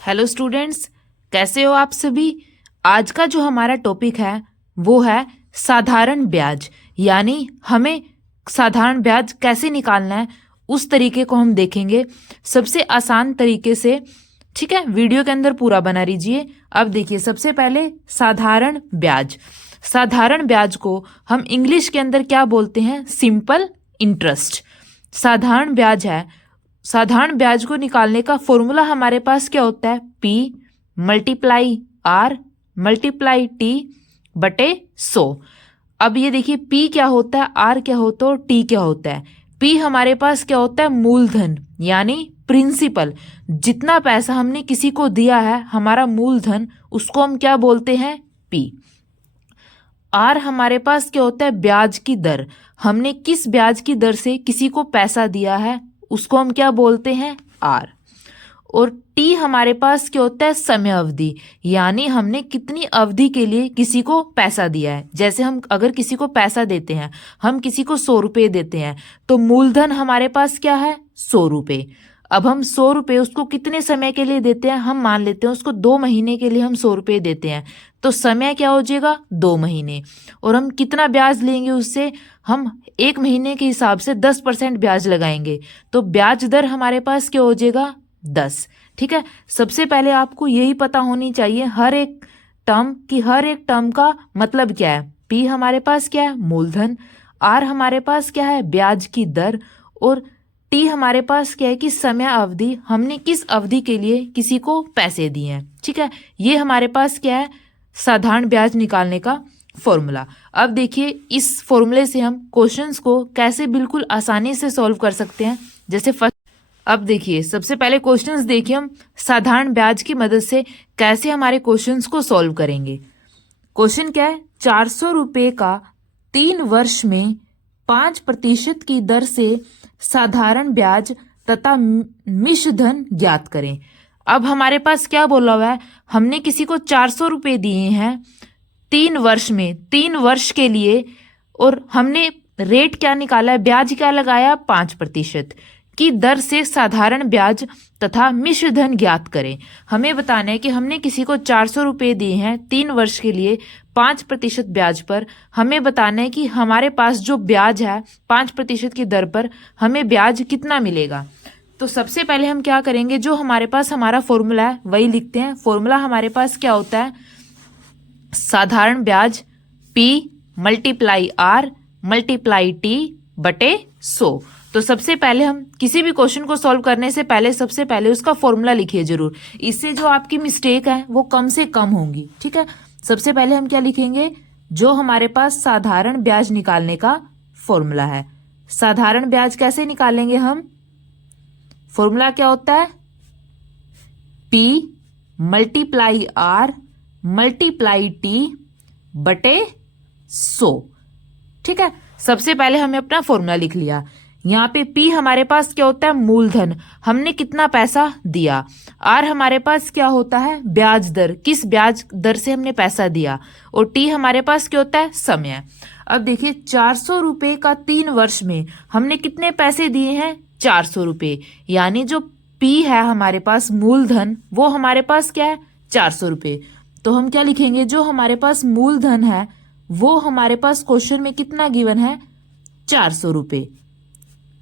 Hello students, कैसे हो आप सभी। आज का जो हमारा टॉपिक है वो है साधारण ब्याज, यानी हमें साधारण ब्याज कैसे निकालना है उस तरीके को हम देखेंगे सबसे आसान तरीके से। ठीक है, वीडियो के अंदर पूरा बना लीजिए। अब देखिए, सबसे पहले साधारण ब्याज। साधारण ब्याज को हम इंग्लिश के अंदर क्या बोलते हैं? Simple interest. साधारण ब्याज है। साधारण ब्याज को निकालने का फॉर्मूला हमारे पास क्या होता है? P multiply R multiply T बटे 100। अब ये देखिए, P क्या होता है, R क्या होता है और T क्या होता है। P हमारे पास क्या होता है? मूलधन, यानी प्रिंसिपल। जितना पैसा हमने किसी को दिया है, हमारा मूलधन, उसको हम क्या बोलते हैं? P। R हमारे पास क्या होता है? ब्याज की दर। हमने किस ब्याज की दर से किसी को पैसा दिया है, उसको हम क्या बोलते हैं? R। और T हमारे पास क्या होता है? समय अवधि, यानी हमने कितनी अवधि के लिए किसी को पैसा दिया है। जैसे हम अगर किसी को पैसा देते हैं, हम किसी को 100 रुपये देते हैं, तो मूलधन हमारे पास क्या है? 100 रुपये। अब हम 100 रुपये उसको कितने समय के लिए देते हैं? हम मान लेते हैं उसको 2 महीने के लिए हम 100 रुपये देते हैं, तो समय क्या हो जाएगा? 2 महीने। और हम कितना ब्याज लेंगे उससे? हम 1 महीने के हिसाब से 10% ब्याज लगाएंगे, तो ब्याज दर हमारे पास क्या हो जाएगा? 10। ठीक है, सबसे पहले आपको यही पता होनी चाहिए हर एक टर्म का मतलब क्या है। P हमारे पास क्या है? मूलधन। R हमारे पास क्या है? ब्याज की दर। और T हमारे पास क्या है? कि समय अवधि, हमने किस अवधि के लिए किसी को पैसे दिए हैं। ठीक है, ये हमारे पास क्या है? साधारण ब्याज निकालने का फॉर्मूला। अब देखिए, इस फॉर्मूले से हम क्वेश्चंस को कैसे बिल्कुल आसानी से सॉल्व कर सकते हैं। जैसे फर्स्ट, अब देखिए, सबसे पहले क्वेश्चंस देखिए, हम साधारण ब्याज की मदद से कैसे हमारे क्वेश्चंस को सॉल्व करेंगे। क्वेश्चन क्या है? 400 रुपये का 3 वर्ष में 5% की दर से साधारण ब्याज तथा मिश्र धन ज्ञात करें। अब हमारे पास क्या बोला हुआ है? हमने किसी को 400 रुपये दिए हैं 3 वर्ष में, 3 वर्ष के लिए, और हमने रेट क्या निकाला है? ब्याज क्या लगाया? 5% की दर से साधारण ब्याज तथा मिश्र धन ज्ञात करें। हमें बताना है कि हमने किसी को 400 रुपये दिए हैं 3 वर्ष के लिए 5% ब्याज पर। हमें बताना है कि हमारे पास जो ब्याज है 5% की दर पर, हमें ब्याज कितना मिलेगा। तो सबसे पहले हम क्या करेंगे? जो हमारे पास हमारा फॉर्मूला है वही लिखते हैं। फॉर्मूला हमारे पास क्या होता है? साधारण ब्याज P multiply R multiply T बटे 100। तो सबसे पहले हम किसी भी क्वेश्चन को सॉल्व करने से पहले सबसे पहले उसका फॉर्मूला लिखिए जरूर। इससे जो आपकी मिस्टेक है वो कम से कम होंगी। ठीक है, सबसे पहले हम क्या लिखेंगे? जो हमारे पास साधारण ब्याज निकालने का फॉर्मूला है। साधारण ब्याज कैसे निकालेंगे हम? फॉर्मूला क्या होता है? P multiply R multiply T बटे 100। ठीक है, सबसे पहले हमने अपना फॉर्मूला लिख लिया। यहाँ पे P हमारे पास क्या होता है? मूलधन, हमने कितना पैसा दिया। R हमारे पास क्या होता है? ब्याज दर, किस ब्याज दर से हमने पैसा दिया। और T हमारे पास क्या होता है? समय। अब देखिए, 400 रुपये का 3 वर्ष में हमने कितने पैसे दिए हैं? 400 रुपये। यानी जो P है हमारे पास मूलधन, वो हमारे पास क्या है? 400 रुपये। तो हम क्या लिखेंगे? जो हमारे पास मूलधन है वो हमारे पास क्वेश्चन में कितना गिवन है? 400 रुपये।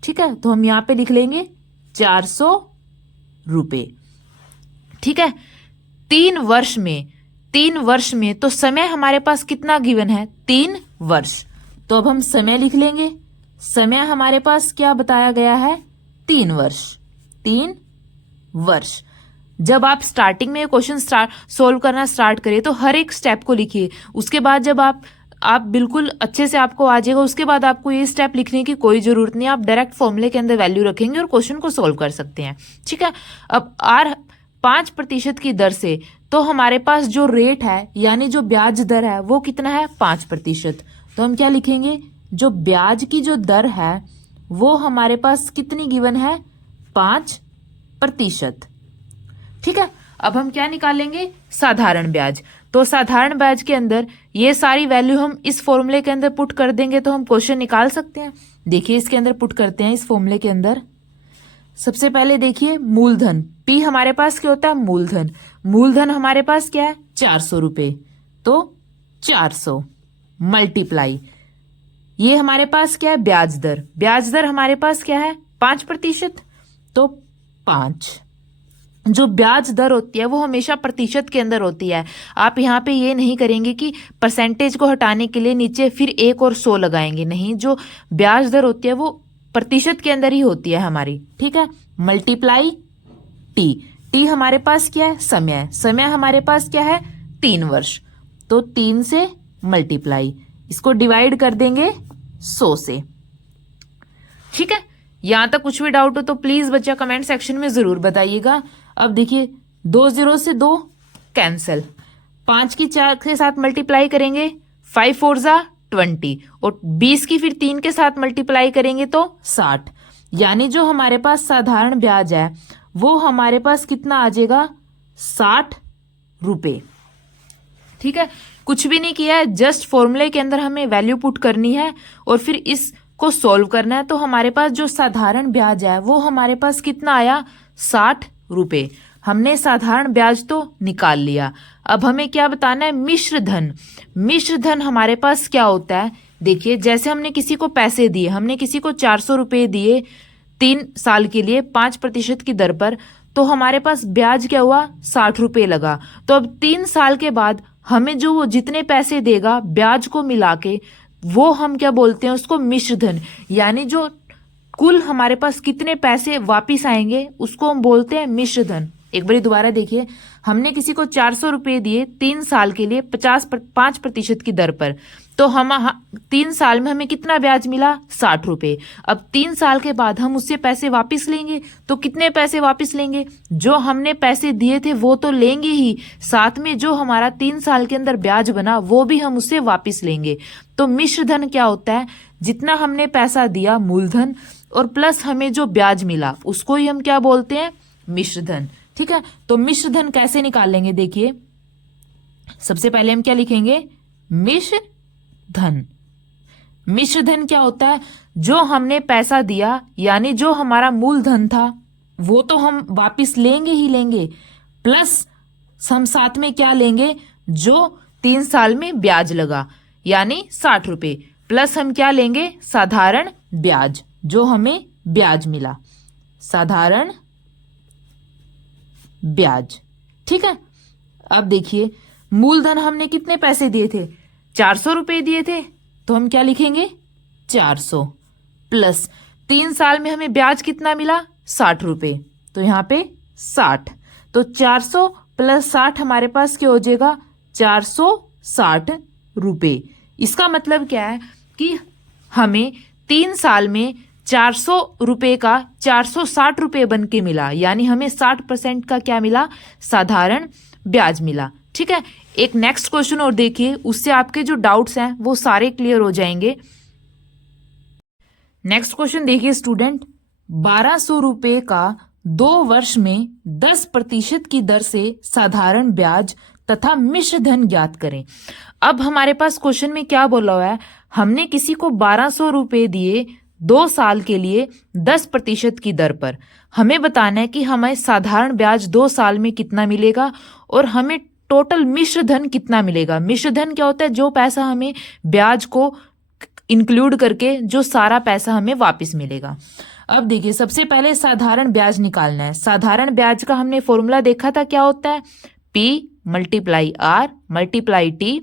ठीक है, तो हम यहाँ पे लिख लेंगे 400 रुपये। ठीक है, 3 वर्ष में तो समय हमारे पास कितना गिवन है? 3 वर्ष। तो अब हम समय लिख लेंगे। समय हमारे पास क्या बताया गया है? 3 वर्ष। 3 वर्ष। जब आप स्टार्टिंग में क्वेश्चन सोल्व करना स्टार्ट करिए तो हर एक स्टेप को लिखिए। उसके बाद जब आप बिल्कुल अच्छे से आपको आ जाएगा, उसके बाद आपको ये स्टेप लिखने की कोई जरूरत नहीं। आप डायरेक्ट फॉर्मूले के अंदर वैल्यू रखेंगे और क्वेश्चन को सोल्व कर सकते हैं। ठीक है, अब R 5% की दर से, तो हमारे पास जो रेट है यानी जो ब्याज दर है वो कितना है? 5%। तो हम क्या लिखेंगे? जो ब्याज की जो दर है वो हमारे पास कितनी गिवन है? 5%। ठीक है, अब हम क्या निकालेंगे? साधारण ब्याज। तो साधारण ब्याज के अंदर ये सारी वैल्यू हम इस फॉर्मूले के अंदर पुट कर देंगे तो हम क्वेश्चन निकाल सकते हैं। देखिए, इसके अंदर पुट करते हैं, इस फॉर्मूले के अंदर सबसे पहले देखिए मूलधन, पी हमारे पास क्या होता है, मूलधन। मूलधन हमारे पास क्या है, 400 रुपये, तो 400 मल्टीप्लाई, ये हमारे पास क्या है, ब्याज दर। ब्याज दर हमारे पास क्या है, 5%, तो 5। जो ब्याज दर होती है वो हमेशा प्रतिशत के अंदर होती है। आप यहाँ पे ये नहीं करेंगे कि परसेंटेज को हटाने के लिए नीचे फिर एक और 100 लगाएंगे, नहीं, जो ब्याज दर होती है वो प्रतिशत के अंदर ही होती है हमारी, ठीक है। मल्टीप्लाई टी, टी हमारे पास क्या है, समय। समय हमारे पास क्या है, 3 वर्ष, तो 3 से मल्टीप्लाई, इसको डिवाइड कर देंगे 100 से, ठीक है। यहां तक कुछ भी डाउट हो तो प्लीज बच्चा कमेंट सेक्शन में जरूर बताइएगा। अब देखिए 2 0 से 2 कैंसिल, 5 की 4 के साथ मल्टीप्लाई करेंगे, 5 4 जा 20, और 20 की फिर 3 के साथ मल्टीप्लाई करेंगे तो 60। यानी जो हमारे पास साधारण ब्याज है वो हमारे पास कितना आ जाएगा, 60 रुपये, ठीक है। कुछ भी नहीं किया है, जस्ट फॉर्मूले के अंदर हमें वैल्यू पुट करनी है और फिर इसको सॉल्व करना है। तो हमारे पास जो साधारण ब्याज है वो हमारे पास कितना आया, 60 रुपये। हमने साधारण ब्याज तो निकाल लिया। अब हमें क्या बताना है, मिश्र धन। मिश्र धन हमारे पास क्या होता है, देखिए जैसे हमने किसी को पैसे दिए, हमने किसी को 400 रुपये दिए 3 साल के लिए 5% की दर पर, तो हमारे पास ब्याज क्या हुआ, 60 रुपये लगा। तो अब 3 साल के बाद हमें जो वो जितने पैसे देगा ब्याज को मिला के, वो हम क्या बोलते हैं, उसको मिश्र धन। यानी जो कुल हमारे पास कितने पैसे वापिस आएंगे उसको हम बोलते हैं मिश्र धन। एक बार दोबारा देखिए, हमने किसी को 400 रुपये दिए 3 साल के लिए 5% की दर पर, तो हम 3 साल में हमें कितना ब्याज मिला, 60 रुपये। अब 3 साल के बाद हम उससे पैसे वापस लेंगे, तो कितने पैसे वापस लेंगे, जो हमने पैसे दिए थे वो तो लेंगे ही, साथ में जो हमारा 3 साल के अंदर ब्याज बना वो भी हम उससे वापस लेंगे। तो मिश्र धन क्या होता है, जितना हमने पैसा दिया मूलधन और प्लस हमें जो ब्याज मिला उसको ही हम क्या बोलते हैं, मिश्र धन, ठीक है। तो मिश्र धन कैसे निकालेंगे, देखिए सबसे पहले हम क्या लिखेंगे, मिश्र धन। मिश्र धन क्या होता है, जो हमने पैसा दिया यानी जो हमारा मूलधन था वो तो हम वापस लेंगे ही लेंगे, प्लस हम साथ में क्या लेंगे, जो 3 साल में ब्याज लगा यानी 60 रुपये, प्लस हम क्या लेंगे, साधारण ब्याज, जो हमें ब्याज मिला, साधारण ब्याज, ठीक है। अब देखिए मूलधन हमने कितने पैसे दिए थे, 400 रुपये दिए थे, तो हम क्या लिखेंगे, 400 प्लस 3 साल में हमें ब्याज कितना मिला, 60 रुपये, तो यहाँ पे 60, तो 400 प्लस 60 हमारे पास क्या हो जाएगा, 460 रुपये। इसका मतलब क्या है कि हमें 3 साल में 400 रुपये का 460 रुपये बन के मिला, यानी हमें 60% का क्या मिला, साधारण ब्याज मिला, ठीक है। एक नेक्स्ट क्वेश्चन और देखिए, उससे आपके जो डाउट्स हैं वो सारे क्लियर हो जाएंगे। नेक्स्ट क्वेश्चन देखिए स्टूडेंट, 1200 रुपये का 2 वर्ष में 10% की दर से साधारण ब्याज तथा मिश्र धन ज्ञात करें। अब हमारे पास क्वेश्चन में क्या बोला हुआ है, हमने किसी को 1200 रुपये दिए 2 साल के लिए 10% की दर पर, हमें बताना है कि हमें साधारण ब्याज 2 साल में कितना मिलेगा और हमें टोटल मिश्र धन कितना मिलेगा। मिश्र धन क्या होता है, जो पैसा हमें ब्याज को इंक्लूड करके जो सारा पैसा हमें वापस मिलेगा। अब देखिए सबसे पहले साधारण ब्याज निकालना है। साधारण ब्याज का हमने फॉर्मूला देखा था, क्या होता है, P × R × T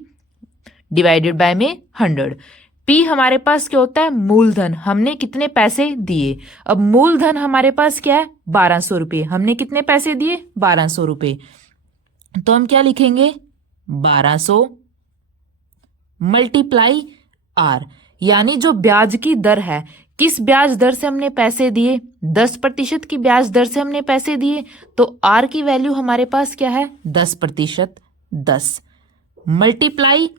divided by में 100। P हमारे पास क्या होता है, मूलधन, हमने कितने पैसे दिए। अब मूलधन हमारे पास क्या है, 1200 रुपये, हमने कितने पैसे दिए, 1200 रुपये, तो हम क्या लिखेंगे, 1200 × R, यानी जो ब्याज की दर है, किस ब्याज दर से हमने पैसे दिए, 10% की ब्याज दर से हमने पैसे दिए, तो R की वैल्यू हमारे पास क्या है, 10%, 10 ×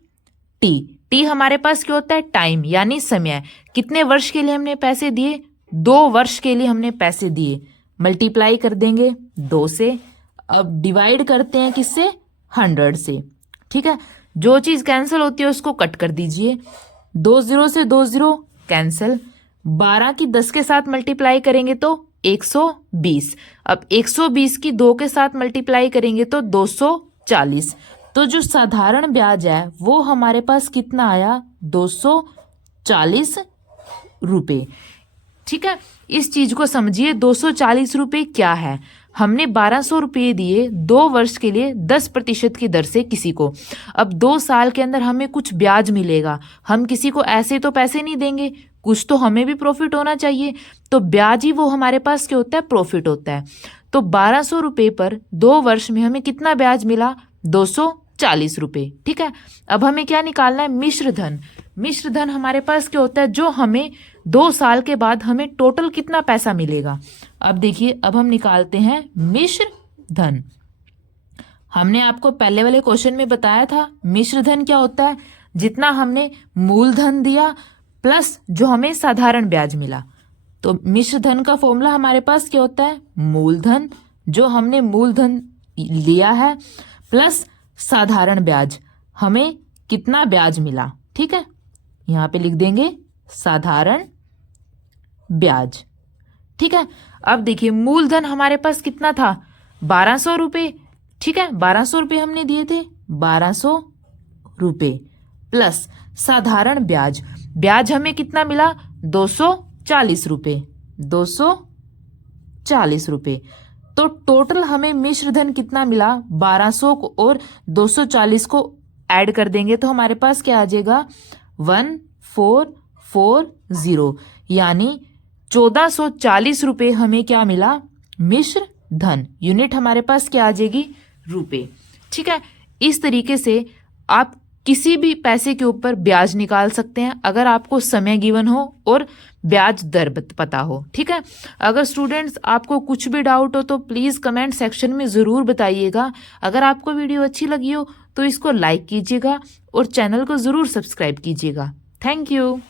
T। T हमारे पास क्या होता है, टाइम यानी समय, कितने वर्ष के लिए हमने पैसे दिए, 2 वर्ष के लिए हमने पैसे दिए, मल्टीप्लाई कर देंगे 2 से। अब डिवाइड करते हैं किससे, 100 से, ठीक है। जो चीज कैंसिल होती है उसको कट कर दीजिए, 2 0 से 2 0 कैंसिल, 12 की 10 के साथ मल्टीप्लाई करेंगे तो 120। अब 120 की 2 के साथ मल्टीप्लाई करेंगे तो 240। तो जो साधारण ब्याज है वो हमारे पास कितना आया, 240 रुपये। ठीक है, इस चीज को समझिए, 240 रुपये क्या है। हमने 1200 रुपये दिए 2 वर्ष के लिए 10% की दर से किसी को। अब 2 साल के अंदर हमें कुछ ब्याज मिलेगा। हम किसी को ऐसे तो पैसे नहीं देंगे, कुछ तो हमें भी प्रॉफिट होना चाहिए। तो ब्याज ही वो हमारे पास क्या होता है, प्रॉफिट होता है। तो 1200 रुपये पर 2 वर्ष में हमें कितना ब्याज मिला, 240 रुपये। ठीक है, अब हमें क्या निकालना है, मिश्र धन। मिश्र धन हमारे पास क्या होता है, जो हमें 2 साल के बाद हमें टोटल कितना पैसा मिलेगा। अब देखिए, अब हम निकालते हैं मिश्र धन। हमने आपको पहले वाले क्वेश्चन में बताया था मिश्र धन क्या होता है, जितना हमने मूलधन दिया प्लस जो हमें साधारण ब्याज मिला। तो मिश्र धन का फॉर्मूला हमारे पास क्या होता है, मूलधन, जो हमने मूलधन लिया है, प्लस साधारण ब्याज, हमें कितना ब्याज मिला। ठीक है, यहां पे लिख देंगे साधारण ब्याज। ठीक है, अब देखिए मूलधन हमारे पास कितना था, 1200 रुपये। ठीक है, 1200 रुपये हमने दिए थे, 1200 रुपये प्लस साधारण ब्याज। ब्याज हमें कितना मिला, 240 रुपये, 240 रुपये। तो टोटल हमें मिश्र धन कितना मिला, 1200 को और 240 को ऐड कर देंगे तो हमारे पास क्या आ जाएगा, 1440, यानी 1440 रुपये हमें क्या मिला, मिश्र धन। यूनिट हमारे पास क्या आ जाएगी, रुपये। ठीक है, इस तरीके से आप किसी भी पैसे के ऊपर ब्याज निकाल सकते हैं अगर आपको समय गिवन हो और ब्याज दर पता हो। ठीक है, अगर स्टूडेंट्स आपको कुछ भी डाउट हो तो प्लीज़ कमेंट सेक्शन में ज़रूर बताइएगा। अगर आपको वीडियो अच्छी लगी हो तो इसको लाइक कीजिएगा और चैनल को ज़रूर सब्सक्राइब कीजिएगा। Thank you.